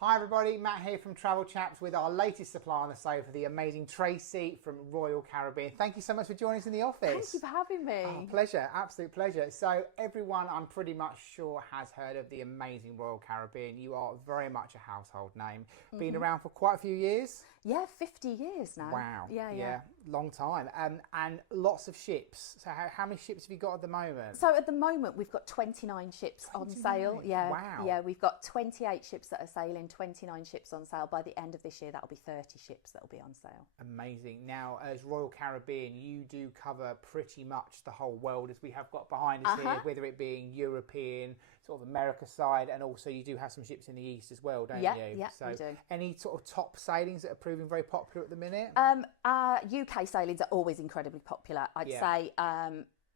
Hi everybody, Matt here from Travel Chaps with our latest supply on the sofa, the amazing Tracy from Royal Caribbean. Thank you so much for joining us in the office. Thank you for having me. Oh, pleasure, absolute pleasure. So everyone, I'm pretty much sure, has heard of the amazing Royal Caribbean. You are very much a household name. Been around for quite a few years. Yeah, 50 years now. Wow. Yeah. Long time. And lots of ships. So how many ships have you got at the moment? So at the moment we've got 29 ships on sale. Yeah. Wow. Yeah, we've got 28 ships that are sailing, 29 ships on sale. By the end of this year, that'll be 30 ships that'll be on sale. Amazing. Now, as Royal Caribbean, you do cover pretty much the whole world, as we have got behind us here, whether it being European, sort of America side, and also you do have some ships in the East as well, don't you? Yeah, so we do. Any sort of top sailings that are proving very popular at the minute? UK sailings are always incredibly popular, I'd say,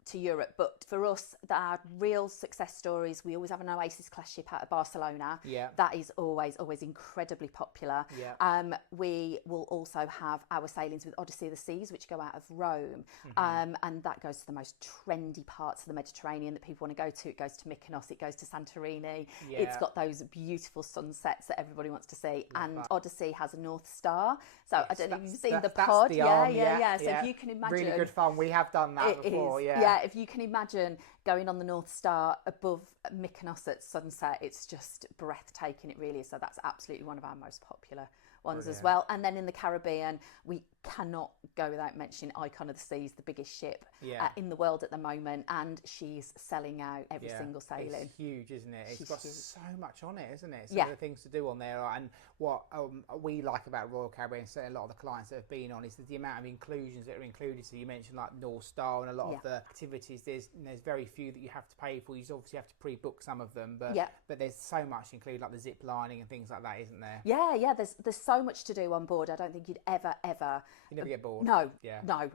to Europe. But for us, our real success stories, we always have an Oasis class ship out of Barcelona. Yeah. That is always incredibly popular. Yeah. We will also have our sailings with Odyssey of the Seas, which go out of Rome. And that goes to the most trendy parts of the Mediterranean that people want to go to. It goes to Mykonos, it goes to Santorini. Yeah. It's got those beautiful sunsets that everybody wants to see. And Odyssey has a North Star. So I don't know if you've seen the pod. Yeah. So if you can imagine. Really good fun. We have done that before, Yeah, if you can imagine going on the North Star above Mykonos at sunset, it's just breathtaking, it really is. So that's absolutely one of our most popular ones as well. And then in the Caribbean, we cannot go without mentioning Icon of the Seas, the biggest ship in the world at the moment, and she's selling out every single sailing. It's huge, isn't it? It's got so much on it, isn't it? So the things to do on there, and what we like about Royal Caribbean, certainly a lot of the clients that have been on, is the amount of inclusions that are included. So you mentioned like North Star and a lot of the activities. There's very few that you have to pay for. You obviously have to pre-book some of them, but there's so much included, like the zip lining and things like that, isn't there? Yeah. There's so much to do on board. I don't think you'd ever. You never get bored. No,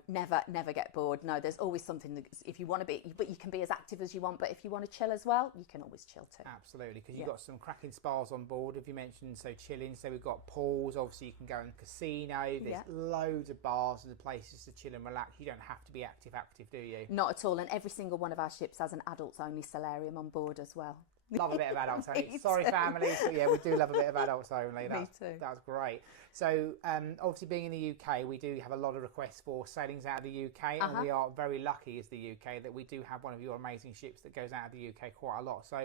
never get bored. No, there's always something that, if you want to be, but you can be as active as you want. But if you want to chill as well, you can always chill too. Absolutely, because you've got some cracking spas on board, have you mentioned? So chilling. So we've got pools. Obviously, you can go in the casino. There's loads of bars and places to chill and relax. You don't have to be active, do you? Not at all. And every single one of our ships has an adults-only solarium on board as well. Love a bit of adults only. Sorry, families, but yeah, we do love a bit of adults only. Me too. That's great. So, obviously, being in the UK, we do have a lot of requests for sailings out of the UK, and we are very lucky as the UK that we do have one of your amazing ships that goes out of the UK quite a lot. So,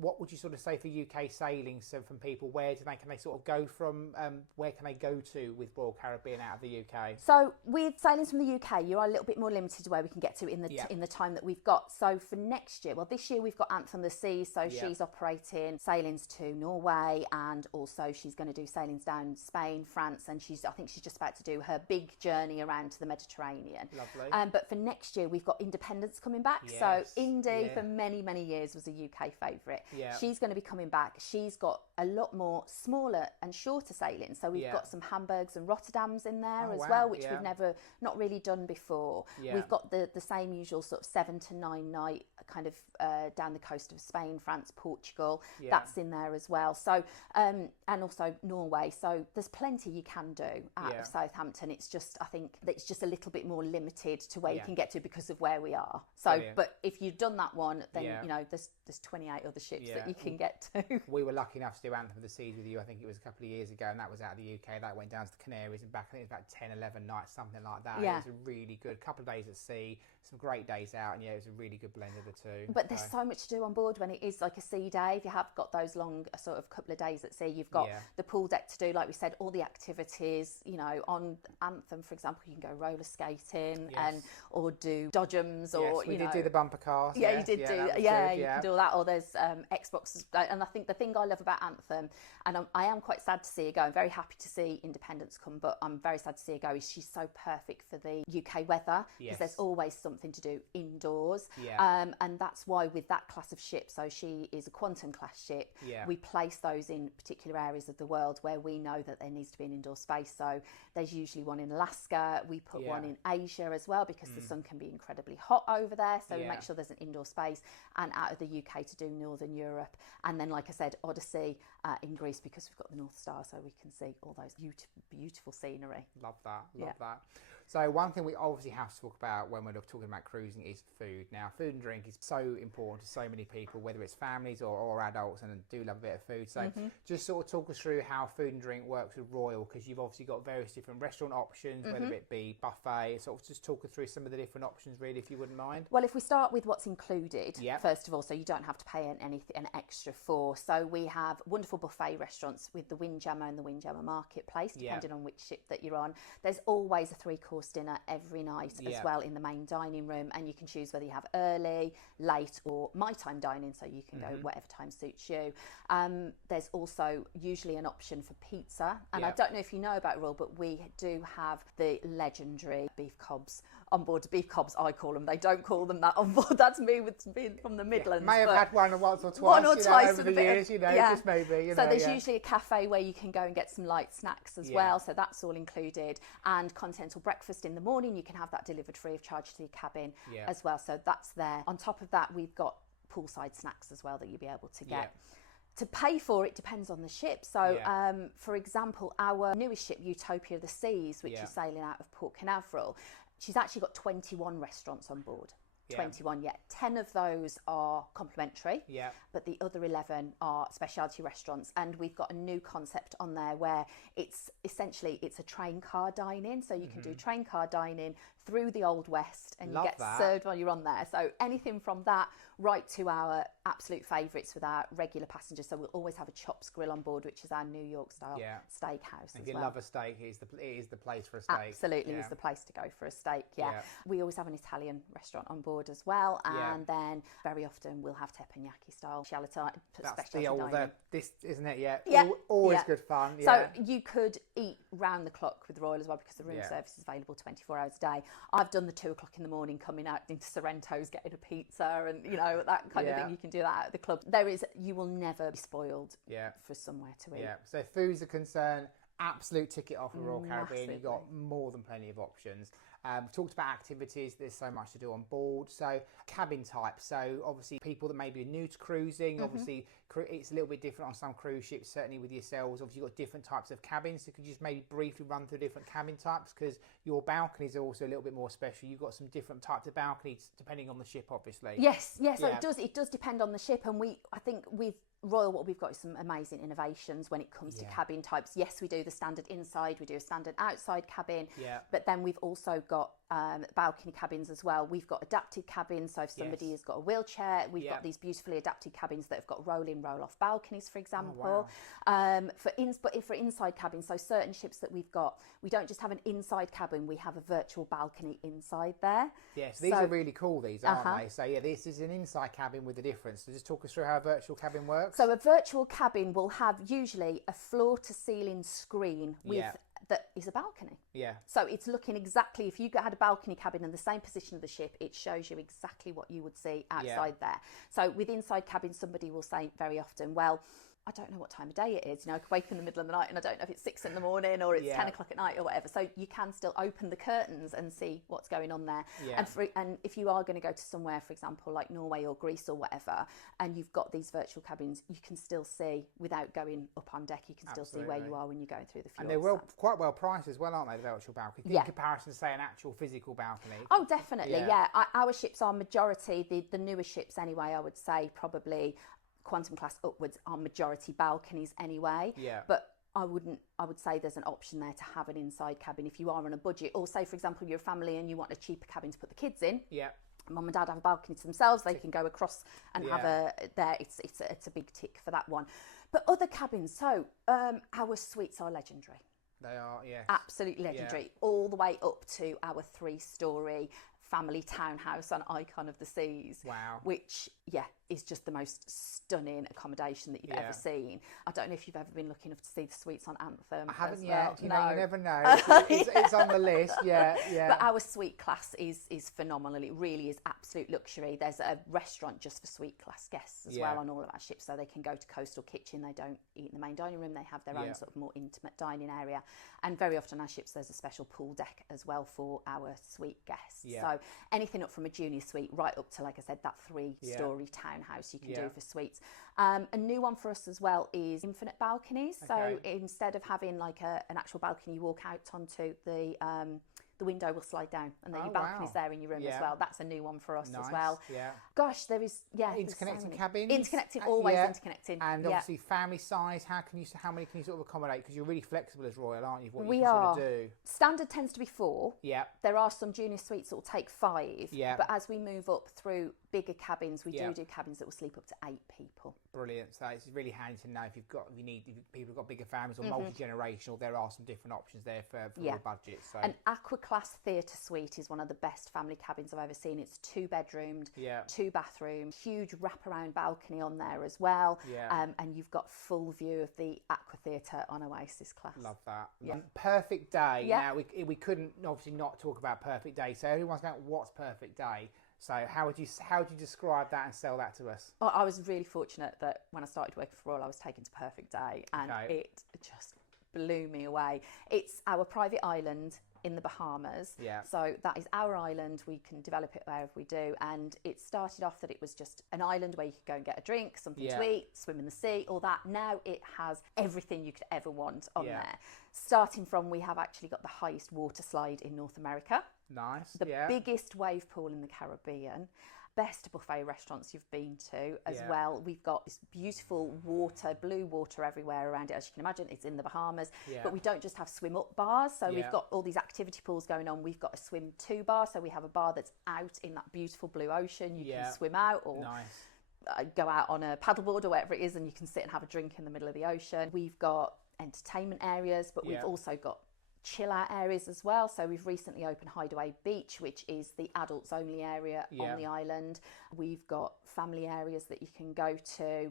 what would you sort of say for UK sailings? So, from people, where can they sort of go from? Where can they go to with Royal Caribbean out of the UK? So, with sailings from the UK, you are a little bit more limited to where we can get to in the time that we've got. So, for next year, well, this year we've got Anthem the Sea. So she's operating sailings to Norway, and also she's going to do sailings down Spain, France, and I think she's just about to do her big journey around to the Mediterranean. Lovely. But for next year, we've got Independence coming back. So Indy for many, many years was a UK favourite. She's going to be coming back. She's got a lot more smaller and shorter sailings. So we've got some Hamburgs and Rotterdams in there as well, which we've not really done before. We've got the same usual sort of 7 to 9 night kind of down the coast of Spain, France, Portugal, that's in there as well. So and also Norway. So there's plenty you can do out of Southampton. It's just, I think that it's just a little bit more limited to where you can get to because of where we are. So but if you've done that one, then you know there's 28 other ships that you can get to. We were lucky enough to do Anthem of the Seas with you. I think it was a couple of years ago, and that was out of the UK. That went down to the Canaries and back. I think it was about 10, 11 nights, something like that. It was a really good couple of days at sea, some great days out, and it was a really good blend of the two. But there's so much to do on board when it is like a sea day. If you have got those long sort of couple of days at sea, you've got the pool deck to do, like we said, all the activities. You know, on Anthem, for example, you can go roller skating or do dodgems, or we did do the bumper cars. You did do. You can do all that. Or there's Xbox, and I think the thing I love about Anthem, and I am quite sad to see her go. I'm very happy to see Independence come, but I'm very sad to see her go. Is she's so perfect for the UK weather, because there's always something to do indoors. And that's why with that class of ship, so she is a Quantum class ship. We place those in particular areas of the world where we know that there needs to be an indoor space. So there's usually one in Alaska. We put one in Asia as well, because the sun can be incredibly hot over there. So we make sure there's an indoor space, and out of the UK to do Northern Europe. And then, like I said, Odyssey in Greece because we've got the North Star, so we can see all those beautiful scenery. Love that. Love that. So one thing we obviously have to talk about when we're talking about cruising is food. Now, food and drink is so important to so many people, whether it's families or adults, and do love a bit of food. So just sort of talk us through how food and drink works with Royal, because you've obviously got various different restaurant options, whether it be buffet. Sort of just talk us through some of the different options, really, if you wouldn't mind. Well, if we start with what's included, first of all, so you don't have to pay an extra for. So we have wonderful buffet restaurants with the Windjammer and the Windjammer Marketplace, depending on which ship that you're on. There's always a 3-course dinner every night as well in the main dining room, and you can choose whether you have early, late or my time dining, so you can go whatever time suits you. There's also usually an option for pizza, and I don't know if you know about Royal, but we do have the legendary beef cobs onboard. Beef cobs, I call them. They don't call them that on board. That's me with being from the Midlands. May have had one once or twice over the years, just maybe. So there's usually a cafe where you can go and get some light snacks as well. So that's all included. And continental breakfast in the morning, you can have that delivered free of charge to your cabin as well. So that's there. On top of that, we've got poolside snacks as well that you'll be able to get. To pay for it depends on the ship. So, for example, our newest ship, Utopia of the Seas, which is sailing out of Port Canaveral, she's actually got 21 restaurants on board. 21, 10 of those are complimentary, but the other 11 are specialty restaurants. And we've got a new concept on there where it's essentially a train car dining, so you can do train car dining through the Old West, and you get served while you're on there. So anything from that right to our absolute favourites with our regular passengers. So we'll always have a Chaps grill on board, which is our New York style steakhouse. If you love a steak, it is the place for a steak. Absolutely, it's the place to go for a steak. We always have an Italian restaurant on board as well, and then very often we'll have teppanyaki style specialty. That's the old this, isn't it? Always good fun. So you could eat round the clock with Royal as well, because the room service is available 24 hours a day. I've done the 2 o'clock in the morning coming out into Sorrento's, getting a pizza, and that kind of thing. You can do that at the club. You will never be spoiled for somewhere to eat. So if food's a concern, absolute ticket off of Royal Caribbean. You've got more than plenty of options. We've talked about activities. There's so much to do on board. So cabin type. So obviously people that maybe are new to cruising, obviously it's a little bit different on some cruise ships, certainly with yourselves. Obviously you've got different types of cabins. So could you just maybe briefly run through different cabin types? Because your balconies are also a little bit more special. You've got some different types of balconies depending on the ship, obviously. Yes. So it does depend on the ship. And I think with Royal, what we've got is some amazing innovations when it comes to cabin types. Yes, we do the standard inside, we do a standard outside cabin, but then we've also got balcony cabins as well. We've got adapted cabins, so if somebody has got a wheelchair, we've got these beautifully adapted cabins that have got roll-in, roll-off balconies, for example. For inside cabins, so certain ships that we've got, we don't just have an inside cabin, we have a virtual balcony inside there. Yes, these are really cool, these, aren't they? So this is an inside cabin with a difference. So just talk us through how a virtual cabin works. So a virtual cabin will have usually a floor-to-ceiling screen with that is a balcony. So it's looking exactly, if you had a balcony cabin in the same position of the ship, it shows you exactly what you would see outside there. So with inside cabins, somebody will say very often, well, I don't know what time of day it is. I could wake up in the middle of the night and I don't know if it's 6 a.m. or it's 10 o'clock at night or whatever. So you can still open the curtains and see what's going on there. And if you are going to go to somewhere, for example, like Norway or Greece or whatever, and you've got these virtual cabins, you can still see without going up on deck. You can still see where you are when you're going through the fjords. And they're quite well priced as well, aren't they, the virtual balcony? In comparison to, say, an actual physical balcony. Oh, definitely, Our ships are majority, the newer ships anyway, I would say probably Quantum class upwards are majority balconies anyway. But I would say there's an option there to have an inside cabin if you are on a budget, or say for example you're a family and you want a cheaper cabin to put the kids in. Mum and dad have a balcony to themselves, they can go across and have it's a big tick for that one. But other cabins, so our suites are legendary. They are, absolutely legendary, all the way up to our 3-storey family townhouse on Icon of the Seas. Wow. Which is just the most stunning accommodation that you've ever seen. I don't know if you've ever been lucky enough to see the suites on Anthem. I haven't yet. You never know. It's on the list. But our suite class is phenomenal. It really is absolute luxury. There's a restaurant just for suite class guests as well on all of our ships, so they can go to Coastal Kitchen. They don't eat in the main dining room. They have their own sort of more intimate dining area. And very often on our ships there's a special pool deck as well for our suite guests. So anything up from a junior suite right up to, like I said, that 3-story townhouse you can do for suites. A new one for us as well is infinite balconies. So instead of having like an actual balcony you walk out onto, the window will slide down and then your balcony's there in your room as well. That's a new one for us as well. Gosh, there is interconnecting cabins. Interconnecting, always interconnecting. And obviously family size, how many can you sort of accommodate? Because you're really flexible as Royal, aren't you? What we you can are. Sort of do. Standard tends to be 4. Yeah. There are some junior suites that will take 5. Yeah. But as we move up through bigger cabins, we do cabins that will sleep up to 8 people. Brilliant. So it's really handy to know if people have got bigger families or multi-generational, there are some different options there for your budget. So an Aqua Class theatre suite is one of the best family cabins I've ever seen. It's 2-bedroomed, 2 bathrooms, huge wraparound balcony on there as well. And you've got full view of the Aqua Theatre on Oasis Class. Love that. Perfect day. Now we couldn't obviously not talk about perfect day. So everyone's going, what's perfect day? So how would you describe that and sell that to us? Well, I was really fortunate that when I started working for Royal, I was taken to Perfect Day, and it just blew me away. It's our private island in the Bahamas. So that is our island. We can develop it wherever we do. And it started off that it was just an island where you could go and get a drink, something to eat, swim in the sea, all that. Now it has everything you could ever want on there. Starting from, we have actually got the highest water slide in North America. Nice. The biggest wave pool in the Caribbean. Best buffet restaurants you've been to as well. We've got this beautiful water, blue water everywhere around it. As you can imagine, it's in the Bahamas. But we don't just have swim up bars. So we've got all these activity pools going on. We've got a swim to bar. So we have a bar that's out in that beautiful blue ocean. You can swim out or go out on a paddleboard or whatever it is, and you can sit and have a drink in the middle of the ocean. We've got entertainment areas, but we've also got chill out areas as well. So we've recently opened Hideaway Beach, which is the adults only area on the island. We've got family areas that you can go to.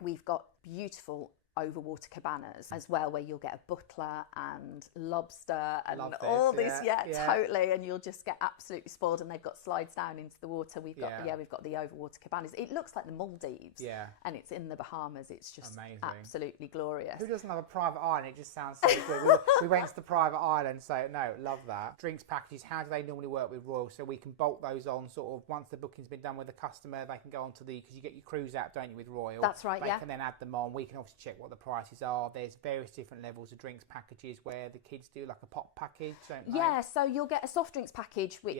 We've got beautiful overwater cabanas as well, where you'll get a butler and lobster and all this totally, and you'll just get absolutely spoiled. And they've got slides down into the water. We've got we've got the overwater cabanas. It looks like the Maldives, and it's in the Bahamas. It's just amazing, absolutely glorious. Who doesn't have a private island? It just sounds so good. We went to the private island, so no, love that. Drinks packages, how do they normally work with Royal? So we can bolt those on sort of once the booking's been done with the customer. They can go on to because you get your cruise app, don't you, with Royal? That's right. They can then add them on. We can obviously check what the prices are. There's various different levels of drinks packages where the kids do like a pop package, don't they? Yeah, so you'll get a soft drinks package, which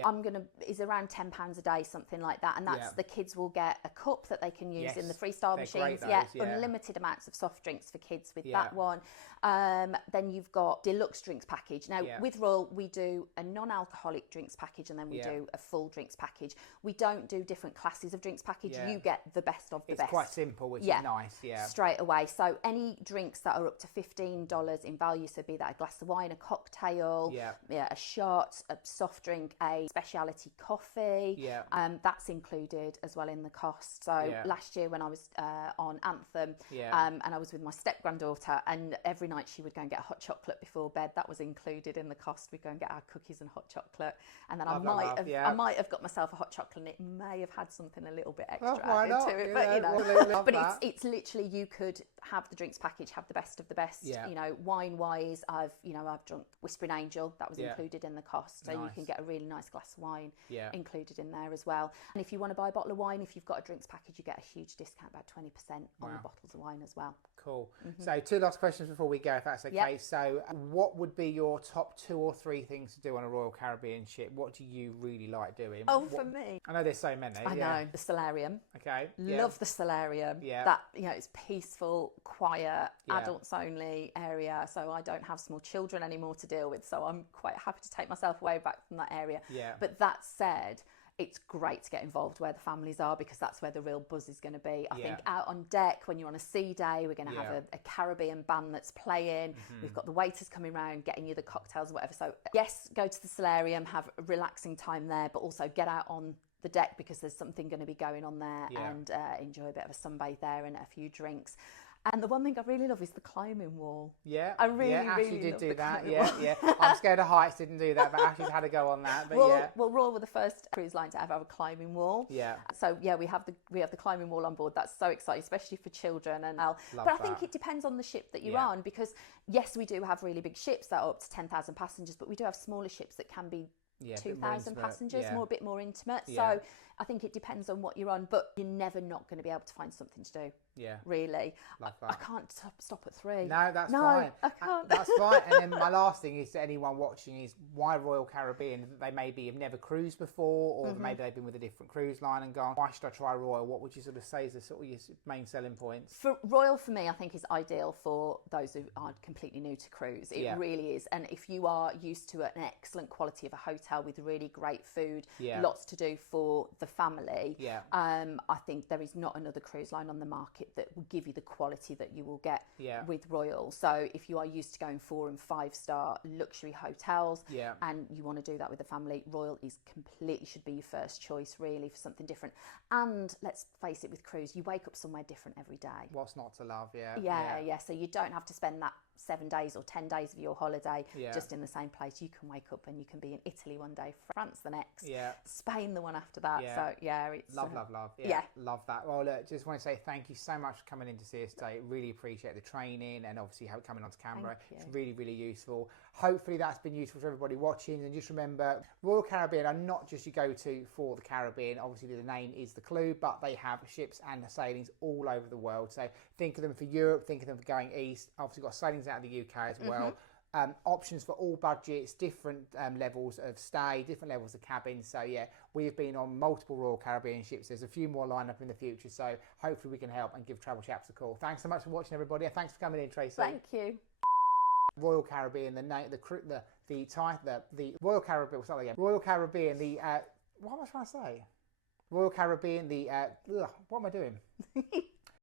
is around £10 a day, something like that, and that's the kids will get a cup that they can use in the freestyle machines. Unlimited amounts of soft drinks for kids with that one. Then you've got deluxe drinks package. Now with Royal, we do a non-alcoholic drinks package, and then we do a full drinks package. We don't do different classes of drinks package. You get the best of the best. It's quite simple, which is nice. Straight away. So any drinks that are up to $15 in value, so be that a glass of wine, a cocktail, a shot, a soft drink, a specialty coffee, that's included as well in the cost. So last year when I was on Anthem, and I was with my step granddaughter, and every night she would go and get a hot chocolate before bed. That was included in the cost. We'd go and get our cookies and hot chocolate, and then I might have got myself a hot chocolate, and it may have had something a little bit extra added to it, but you know. But it's literally, you could have the drinks package, have the best of the best. You know, wine wise, I've drunk Whispering Angel, that was included in the cost, so you can get a really nice glass of wine included in there as well. And if you want to buy a bottle of wine, if you've got a drinks package, you get a huge discount, about 20% on the bottles of wine as well. Cool. So 2 last questions before we go, if that's okay. So what would be your top 2 or 3 things to do on a Royal Caribbean ship? What do you really like doing? For me, I know there's so many. I know. The solarium. Okay. Love the solarium. That, you know, it's peaceful, quiet, adults only area, so I don't have small children anymore to deal with, so I'm quite happy to take myself away back from that area. But that said, it's great to get involved where the families are, because that's where the real buzz is going to be. I think out on deck, when you're on a sea day, we're going to have a Caribbean band that's playing. We've got the waiters coming around getting you the cocktails or whatever. So yes, go to the solarium, have a relaxing time there, but also get out on the deck, because there's something going to be going on there, and enjoy a bit of a sunbathe there and a few drinks. And the one thing I really love is the climbing wall. I really did do that. Wall. I'm scared of heights, didn't do that, but Ashley's had a go on that. But well, Royal were the first cruise line to ever have a climbing wall. So we have the climbing wall on board. That's so exciting, especially for children. And but I think it depends on the ship that you're on, because yes, we do have really big ships that are up to 10,000 passengers, but we do have smaller ships that can be 2,000 passengers, a bit more intimate. So I think it depends on what you're on, but you're never not going to be able to find something to do. Yeah. Really. Love that. I can't stop at 3. No, that's fine. I can't. That's fine. And then my last thing is to anyone watching is why Royal Caribbean? They maybe have never cruised before, or maybe they've been with a different cruise line and gone, why should I try Royal? What would you sort of say is the sort of your main selling points? For Royal, for me, I think is ideal for those who are completely new to cruise. It really is. And if you are used to an excellent quality of a hotel with really great food, lots to do for the family, I think there is not another cruise line on the market that will give you the quality that you will get with Royal. So if you are used to going 4- and 5-star luxury hotels and you want to do that with the family, Royal is completely should be your first choice really for something different. And let's face it, with cruise, you wake up somewhere different every day. What's not to love? Yeah. So you don't have to spend that 7 days or 10 days of your holiday just in the same place. You can wake up and you can be in Italy one day, France the next, Spain the one after that. So it's love. Love that. Well, look, just want to say thank you so much for coming in to see us today. Really appreciate the training and obviously how coming onto camera. It's really, really useful. Hopefully that's been useful for everybody watching. And just remember, Royal Caribbean are not just your go-to for the Caribbean. Obviously the name is the clue, but they have ships and sailings all over the world. So think of them for Europe, think of them for going east. Obviously got sailings out of the UK as well. Options for all budgets, different levels of stay, different levels of cabins. So we've been on multiple Royal Caribbean ships. There's a few more lined up in the future, so hopefully we can help and give Travel Chaps a call. Thanks so much for watching, everybody, and thanks for coming in, Tracy. Thank you. Royal Caribbean, the Royal Caribbean. We'll start again. Royal Caribbean, what am I trying to say? Royal Caribbean, what am I doing?